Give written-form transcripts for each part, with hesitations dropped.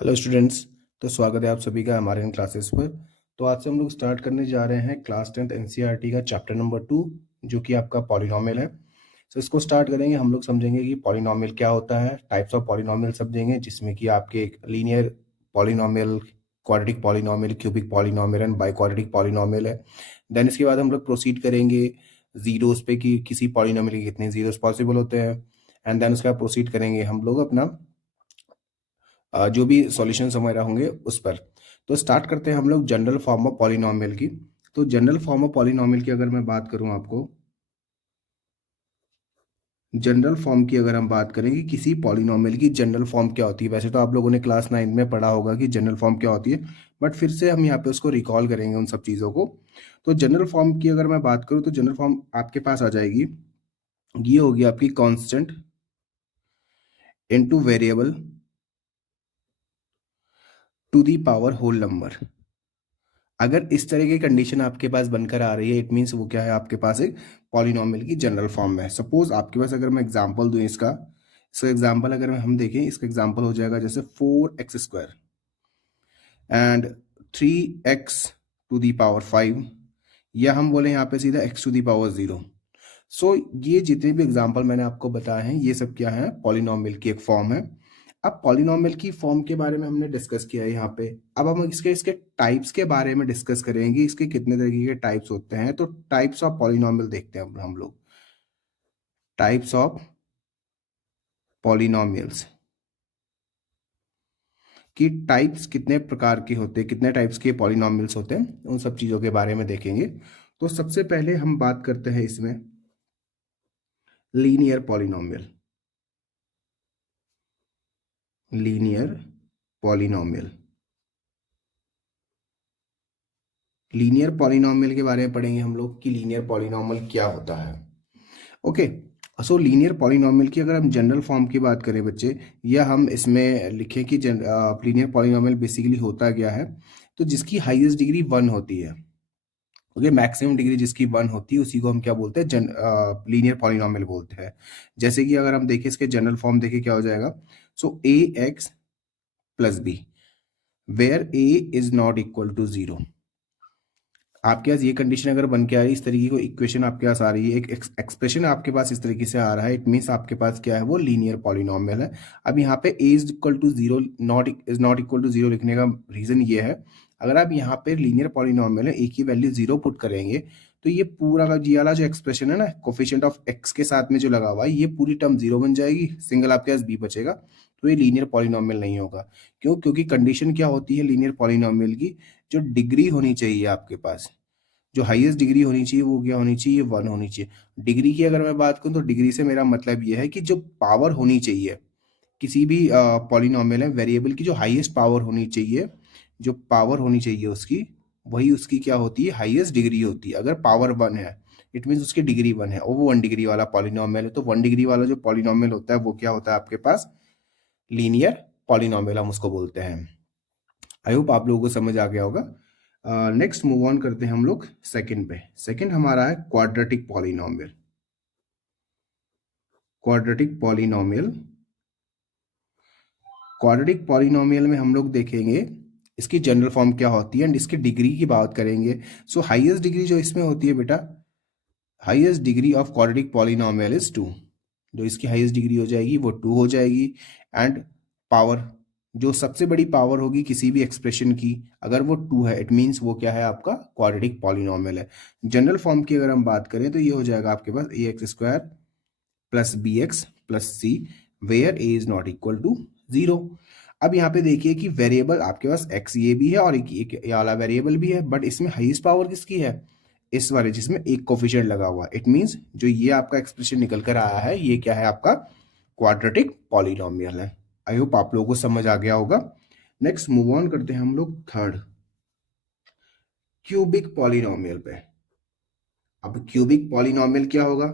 Hello students. तो स्वागत है आप सभी का हमारे इन क्लासेस पर। तो आज से हम लोग स्टार्ट करने जा रहे हैं क्लास 10th एनसीईआरटी का चैप्टर नंबर 2, जो कि आपका पॉलिनोमियल है। तो इसको स्टार्ट करेंगे, हम लोग समझेंगे कि पॉलिनोमियल क्या होता है, टाइप्स ऑफ पॉलिनोमियल समझेंगे, जिसमें कि आपके linear polynomial, quadratic polynomial, cubic polynomial and by quadratic polynomial है। देन इसके बाद हम लोग प्रोसीड करेंगे जीरोस पे कि किसी पॉलिनोमियल के कितने जीरोस पॉसिबल होते हैं। एंड देन उसके बाद प्रोसीड करेंगे हम लोग अपना जो भी सॉल्यूशंस हमारे होंगे उस पर। तो स्टार्ट करते हैं हम लोग जनरल फॉर्म ऑफ पॉलिनोमियल की। तो जनरल फॉर्म ऑफ पॉलिनोमियल की अगर मैं बात करूं आपको, जनरल फॉर्म की अगर हम बात करें कि किसी पॉलिनोमियल की जनरल फॉर्म क्या होती है, वैसे तो आप लोगों ने क्लास 9 में पढ़ा होगा कि जनरल फॉर्म क्या होती है, बट फिर से हम यहाँ पे उसको रिकॉल करेंगे उन सब चीज़ों को। तो जनरल फॉर्म की अगर मैं बात करूँ तो जनरल फॉर्म आपके पास आ जाएगी, ये होगी आपकी constant into variable to the power whole number. अगर इस तरह की कंडीशन आपके पास बनकर आ रही है, इट मीन्स वो क्या है, आपके पास एक पॉलिनोमियल की जनरल फॉर्म में है। सपोज आपके पास, अगर मैं एग्जांपल दूं इसका एग्जांपल अगर हम देखें, इसका एग्जांपल हो जाएगा जैसे 4x² एंड 3x⁵, या हम बोले यहाँ पे सीधा x⁵0। सो ये जितने भी एग्जांपल मैंने आपको बताए हैं, ये सब क्या है, पॉलिनोमियल की एक फॉर्म है। अब पॉलिनोमियल की फॉर्म के बारे में हमने डिस्कस किया है यहाँ पे। अब हम इसके इसके टाइप्स के बारे में डिस्कस करेंगे, इसके कितने तरीके के टाइप्स होते हैं। तो टाइप्स ऑफ पॉलिनोमियल देखते हैं अब हम लोग, टाइप्स ऑफ पॉलिनोमियल्स कि टाइप्स कितने प्रकार के होते हैं, कितने टाइप्स के पॉलिनोमियल्स होते हैं, उन सब चीज़ों के बारे में देखेंगे। तो सबसे पहले हम बात करते हैं इसमें linear polynomial. Linear polynomial, linear polynomial के बारे में पढ़ेंगे हम लोग कि लीनियर पॉलिनोमियल क्या होता है। ओके, सो लीनियर पॉलिनोमियल की अगर हम जनरल फॉर्म की बात करें बच्चे, या हम इसमें लिखें कि लीनियर पॉलिनोमियल बेसिकली होता क्या है, तो जिसकी हाईएस्ट डिग्री 1 होती है, ओके, मैक्सिमम डिग्री जिसकी 1 होती है, उसी को हम क्या बोलते हैं, लीनियर पॉलिनोमियल बोलते हैं। जैसे कि अगर हम देखें इसके जनरल फॉर्म देखें क्या हो जाएगा, so ax+b where a is not equal to 0। आपके पास ये कंडीशन अगर बन के आ रही है, इस तरीके को इक्वेशन आपके पास आ रही है, एक एक्सप्रेशन आपके पास इस तरीके से आ रहा है, इट मीन्स आपके पास क्या है, वो लीनियर पॉलिनोमियल है। अब यहाँ पे a is equal to 0, not equal to 0 लिखने का रीजन ये है, अगर आप यहाँ पे लीनियर पॉलिनोमियल है a की वैल्यू 0 पुट करेंगे, तो ये पूरा का जी वाला जो एक्सप्रेशन है ना, कोफिशिएंट ऑफ x के साथ में जो लगा हुआ है, ये पूरी टर्म 0 बन जाएगी, सिंगल आपके पास b बचेगा। तो ये लीनियर पॉलिनोमियल नहीं होगा। क्यों? क्योंकि कंडीशन क्या होती है लीनियर पॉलिनोमियल की, जो डिग्री होनी चाहिए आपके पास, जो हाईएस्ट डिग्री होनी चाहिए, वो क्या होनी चाहिए, 1 होनी चाहिए। डिग्री की अगर मैं बात करूं, तो डिग्री से मेरा मतलब ये है कि जो पावर होनी चाहिए किसी भी पॉलिनोमियल है, वेरिएबल की जो हाईएस्ट पावर होनी चाहिए, जो पावर होनी चाहिए उसकी, वही उसकी क्या होती है, हाईएस्ट डिग्री होती है। अगर पावर 1 है, इट मीन्स उसकी डिग्री 1 है, और वो 1 डिग्री वाला पॉलिनोमियल है। तो 1 डिग्री वाला जो पॉलिनोमियल होता है, वो क्या होता है आपके पास, लीनियर पॉलिनोमियल हम उसको बोलते हैं। आई होप आप लोगों को समझ आ गया होगा। नेक्स्ट मूव ऑन करते हैं हम लोग सेकंड पे। सेकंड हमारा है quadratic polynomial. Quadratic polynomial, quadratic polynomial में हम लोग देखेंगे इसकी जनरल फॉर्म क्या होती है एंड इसकी डिग्री की बात करेंगे। सो हाईएस्ट डिग्री जो इसमें होती है बेटा, highest degree of quadratic polynomial is 2। जो इसकी हाईएस्ट डिग्री हो जाएगी वो 2 हो जाएगी। एंड पावर, जो सबसे बड़ी पावर होगी किसी भी एक्सप्रेशन की, अगर वो 2 है, इट मीन्स वो क्या है, आपका क्वाड्रेटिक पॉलिनोमियल है। जनरल फॉर्म की अगर हम बात करें, तो ये हो जाएगा आपके पास ax² plus bx plus c where a is not equal to 0। अब यहाँ पे देखिए कि वेरिएबल आपके पास x ये भी है और एक ये वाला वेरिएबल भी है, बट इसमें हाईएस्ट पावर किसकी है, इस वाले जिसमें एक कोफिशिएंट लगा हुआ है। इट मीन्स जो ये आपका एक्सप्रेशन निकल कर आया है, ये क्या है, आपका क्वाड्रेटिक पॉलिनोमियल है। आई होप आप लोगों को समझ आ गया होगा। नेक्स्ट मूव ऑन करते हैं हम लोग थर्ड, क्यूबिक पॉलिनोमियल पे। अब क्यूबिक पॉलिनोमियल क्या होगा,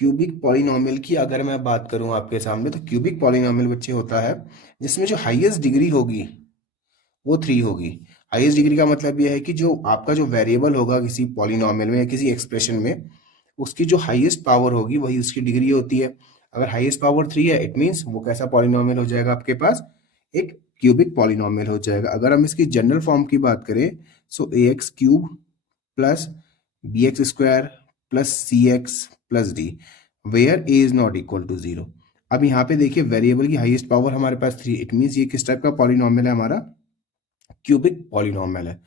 क्यूबिक पॉलिनोमियल की अगर मैं बात करूं आपके सामने, तो क्यूबिक पॉलिनोमियल बच्चे होता है जिसमें जो हाईएस्ट डिग्री होगी वो 3 होगी। हाईएस्ट डिग्री का मतलब यह है कि जो आपका जो वेरिएबल होगा किसी पॉलिनोमियल में या किसी एक्सप्रेशन में, उसकी जो हाईएस्ट पावर होगी वही उसकी डिग्री होती है। अगर हाईएस्ट पावर 3 है इट मीन्स वो कैसा पॉलिनॉमियल हो जाएगा आपके पास, एक क्यूबिक पॉलिनॉमियल हो जाएगा। अगर हम इसकी जनरल फॉर्म की बात करें so A X cube plus B X square plus C X plus D where A is not equal to 0। अब यहाँ पे देखिए वेरिएबल की हाईएस्ट पावर हमारे पास 3, इट मीन्स ये किस टाइप का पॉलिनॉमियल है, हमारा क्यूबिक पॉलिनॉमियल है।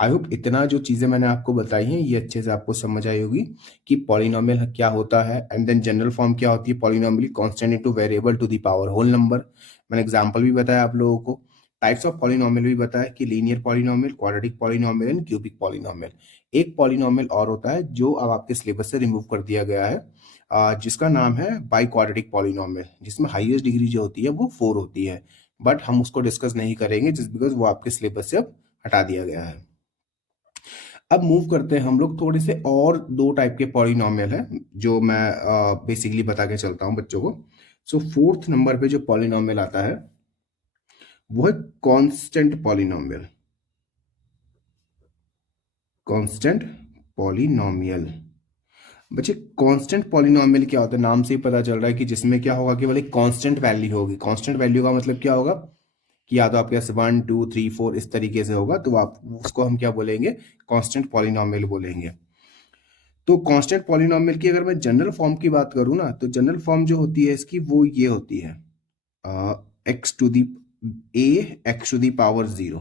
आई होप इतना जो चीजें मैंने आपको बताई हैं ये अच्छे से आपको समझ आई होगी कि पॉलिनॉमियल क्या होता है, एंड देन जनरल फॉर्म क्या होती है polynomial, constant into variable to the power whole number. मैंने एग्जांपल भी बताया आप लोगों को, टाइप्स ऑफ पॉलिनॉमियल भी बताया कि linear polynomial, quadratic polynomial and cubic polynomial. एक पॉलिनॉमियल और होता है जो अब आपके सिलेबस से रिमूव कर दिया गया है, जिसका नाम है बाई क्वाड्रेटिक पॉलिनॉमियल, जिसमें हाईएस्ट डिग्री जो होती है वो 4 होती है, बट हम उसको डिस्कस नहीं करेंगे जस्ट बिकॉज वो आपके सिलेबस से अब हटा दिया गया है। अब मूव करते हैं हम लोग थोड़े से और दो टाइप के पॉलिनॉमियल है जो मैं बेसिकली बता के चलता हूं बच्चों को। सो फोर्थ नंबर पे जो पॉलिनॉमियल आता है वो है कांस्टेंट पॉलिनॉमियल। कांस्टेंट पॉलिनॉमियल बच्चे, कांस्टेंट पॉलिनॉमियल क्या होता है, नाम से ही पता चल रहा है कि जिसमें क्या होगा, केवल एक कांस्टेंट वैल्यू होगी। कांस्टेंट वैल्यू का मतलब क्या होगा कि या तो आपके पास 1 2 3 4 इस तरीके से होगा, तो आप उसको हम क्या बोलेंगे, कांस्टेंट पॉलिनॉमियल बोलेंगे। तो कांस्टेंट पॉलिनॉमियल की अगर मैं जनरल फॉर्म की बात करूं ना, तो जनरल फॉर्म जो होती है इसकी वो ये होती है x to the a x to the power 0,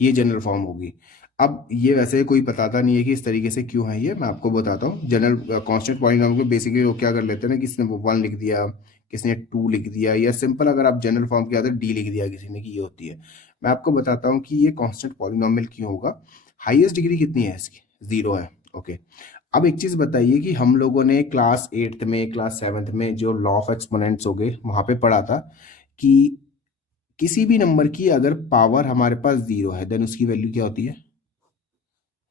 ये जनरल फॉर्म होगी। अब ये वैसे कोई बताता नहीं है कि इस तरीके से क्यों है, ये मैं आपको बताता हूँ। जनरल कांस्टेंट पॉलिनॉमियल को बेसिकली लोग क्या कर लेते हैं ना, किसने 1 लिख दिया, किसने 2 लिख दिया, या सिंपल अगर आप जनरल फॉर्म की आदत डी लिख दिया किसी ने कि ये होती है। मैं आपको बताता हूँ कि ये कांस्टेंट पॉलिनॉमियल क्यों होगा। हाईएस्ट डिग्री कितनी है इसकी, 0 है। ओके, अब एक चीज बताइए कि हम लोगों ने क्लास 8th में, क्लास 7th में जो लॉ ऑफ एक्सपोनेंट्स हो गए वहां पे पढ़ा था कि किसी भी नंबर की अगर पावर हमारे पास 0 है देन उसकी वैल्यू क्या होती है,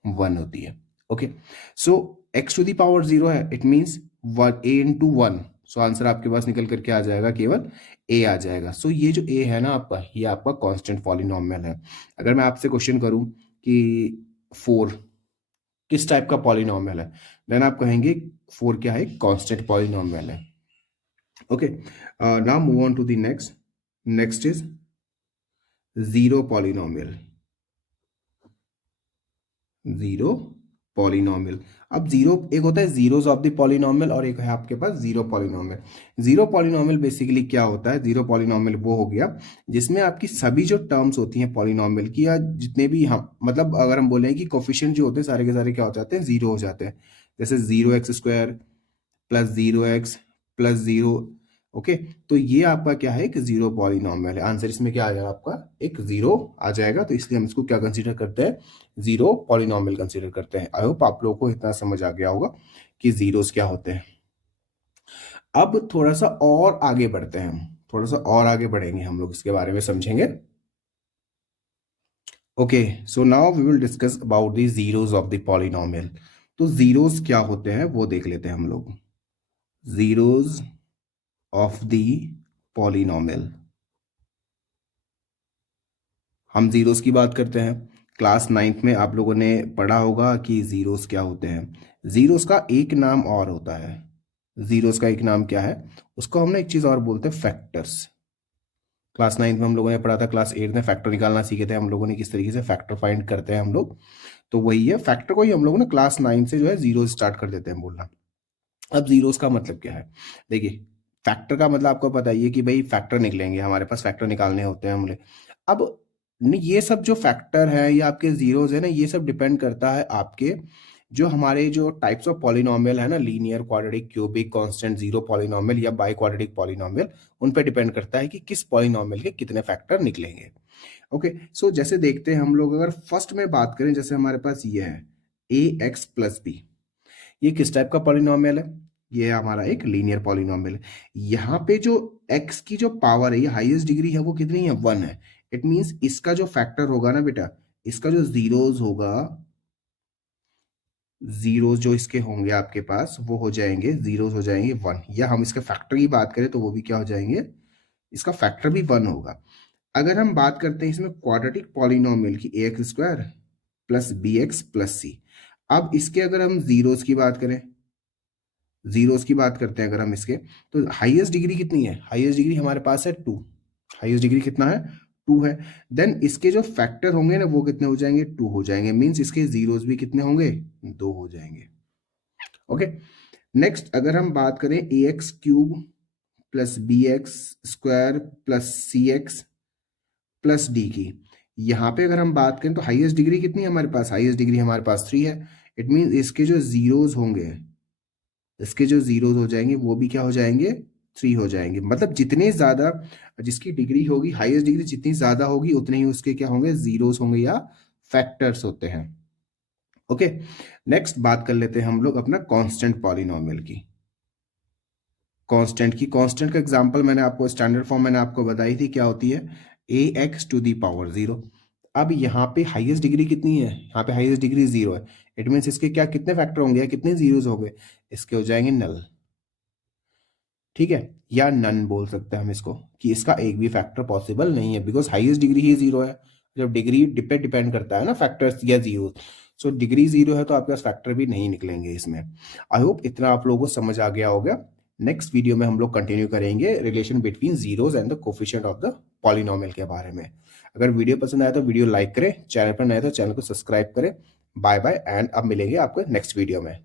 1 होती है। Okay, so x to the power 0 है, it means a into 1, so answer आपके पास निकल करके आ जाएगा, केवल ए आ जाएगा। सो ये जो ए है ना आपका, ये आपका कांस्टेंट पॉलिनॉमियल है। अगर मैं आपसे क्वेश्चन करूं कि 4 किस टाइप का पॉलिनॉमियल है, देन आप कहेंगे 4 क्या है, कांस्टेंट पॉलिनॉमियल है। Okay, now move on to the next. Next is zero polynomial. Zero polynomial. अब जीरो, एक होता है जीरोस ऑफ द पॉलिनॉमियल और एक है आपके पास zero polynomial. Zero polynomial basically क्या होता है, जीरो पॉलिनॉमियल वो हो गया जिसमें आपकी सभी जो टर्म्स होती हैं पॉलिनॉमियल की, या जितने भी हम मतलब अगर हम बोलें कि कोफिशिएंट जो होते हैं सारे के सारे क्या हो जाते हैं, जीरो हो जाते हैं। जैसे 0x² plus 0x plus 0। Okay, तो ये आपका क्या है, एक जीरो पॉलिनॉमियल है। आंसर इसमें क्या आ जाएगा आपका, एक जीरो आ जाएगा। तो इसलिए हम इसको क्या कंसीडर करते हैं, जीरो पॉलिनॉमियल कंसीडर करते हैं। आई होप आप लोगों को इतना समझ आ गया होगा कि जीरोस क्या होते हैं। अब थोड़ा सा और आगे बढ़ते हैं, हम थोड़ा सा और आगे बढ़ेंगे, हम लोग इसके बारे में समझेंगे। Okay, so now we will discuss about the zeros of the polynomial. तो जीरोस क्या होते हैं वो देख लेते हैं हम लोग। जीरोस ऑफ द पॉलिनॉमियल, हम जीरोस की बात करते हैं। क्लास 9th में आप लोगों ने पढ़ा होगा कि जीरोस क्या होते हैं। जीरोस का एक नाम और होता है, जीरोस का एक नाम क्या है, उसको हम ना एक चीज और बोलते हैं, फैक्टर्स। क्लास 9th में हम लोगों ने पढ़ा था, क्लास 8th में फैक्टर निकालना सीखे थे हम लोगों ने, किस तरीके से फैक्टर फाइंड करते हैं हम लोग। तो वही है, फैक्टर को ही हम लोग ना क्लास 9 से जो है जीरो स्टार्ट कर देते हैं बोलना। अब जीरोस का मतलब क्या है, देखिए फैक्टर का मतलब आपको पता ही है कि भाई फैक्टर निकलेंगे, हमारे पास फैक्टर निकालने होते हैं हमने। अब ये सब जो फैक्टर है या आपके जीरोस है ना, ये सब डिपेंड करता है आपके जो हमारे जो टाइप्स ऑफ पॉलिनॉमियल है ना, linear, quadratic, cubic, constant, zero polynomial या बाई क्वाड्रेटिक पॉलिनॉमियल, उन पे डिपेंड करता है कि किस पॉलिनॉमियल के कितने फैक्टर निकलेंगे। ओके, सो जैसे देखते हैं हम लोग, अगर फर्स्ट में बात करें, जैसे हमारे पास ये है ए एक्स प्लस बी, ये किस टाइप का पॉलिनॉमियल है, ये हमारा एक लीनियर पॉलिनॉमियल है। यहाँ पे जो x की जो पावर है, ये हाईएस्ट डिग्री है, वो कितनी है, 1 है। इट मींस इसका जो फैक्टर होगा ना बेटा, इसका जो जीरोस होगा, जीरोस जो इसके होंगे आपके पास वो हो जाएंगे, जीरोस हो जाएंगे 1, या हम इसके फैक्टर की बात करें तो वो भी क्या हो जाएंगे, इसका फैक्टर भी 1 होगा। अगर हम बात करते हैं इसमें क्वाड्रेटिक पॉलिनॉमियल की, ax² plus bx plus c, अब इसके अगर हम जीरोस की बात करें जीरोस की बात करते हैं अगर हम इसके, तो हाईएस्ट डिग्री कितनी है, हाईएस्ट डिग्री हमारे पास है 2, हाईएस्ट डिग्री कितना है 2 है। देन इसके जो फैक्टर होंगे ना वो कितने हो जाएंगे 2 हो जाएंगे, मींस इसके जीरोस भी कितने होंगे 2 हो जाएंगे। ओके, नेक्स्ट अगर हम बात करें A X cube plus B X square plus C X plus D की, यहाँ पे अगर हम बात करें तो हाईएस्ट डिग्री कितनी है हमारे पास, हाईएस्ट डिग्री हमारे पास 3 है। इट मीन इसके जो जीरोस होंगे, इसके जो जीरोस हो जाएंगे वो भी क्या हो जाएंगे 3 हो जाएंगे। मतलब जितने ज्यादा जिसकी डिग्री होगी, हाईएस्ट डिग्री जितनी ज्यादा होगी उतने ही उसके क्या होंगे जीरोस होंगे या फैक्टर्स होते हैं। ओके, नेक्स्ट बात कर लेते हैं हम लोग अपना कांस्टेंट पॉलिनोमियल की। कांस्टेंट का एग्जांपल मैंने आपको स्टैंडर्ड फॉर्म मैंने आपको बताई थी क्या होती है, ए एक्स टू दी पावर 0। अब यहाँ पे हाईएस्ट डिग्री कितनी है, यहाँ पे हाईएस्ट डिग्री 0 है। इट मीन्स इसके क्या कितने फैक्टर होंगे या कितने जीरोस होंगे, इसके हो जाएंगे नल। ठीक है, या नन बोल सकते हैं हम इसको, कि इसका एक भी फैक्टर पॉसिबल नहीं है, बिकॉज हाईएस्ट डिग्री ही 0 है। जब डिग्री डिपेंड करता है ना फैक्टर्स या जीरो, सो डिग्री 0 है तो आपके पास फैक्टर भी नहीं निकलेंगे इसमें। आई होप इतना आप लोगों को समझ आ गया होगा। नेक्स्ट वीडियो में हम लोग कंटिन्यू करेंगे relation between zeros and the coefficient of the polynomial के बारे में। अगर वीडियो पसंद आया तो वीडियो लाइक करें, चैनल पर नए तो चैनल को सब्सक्राइब करें। बाय बाय, एंड अब मिलेंगे आपको नेक्स्ट वीडियो में।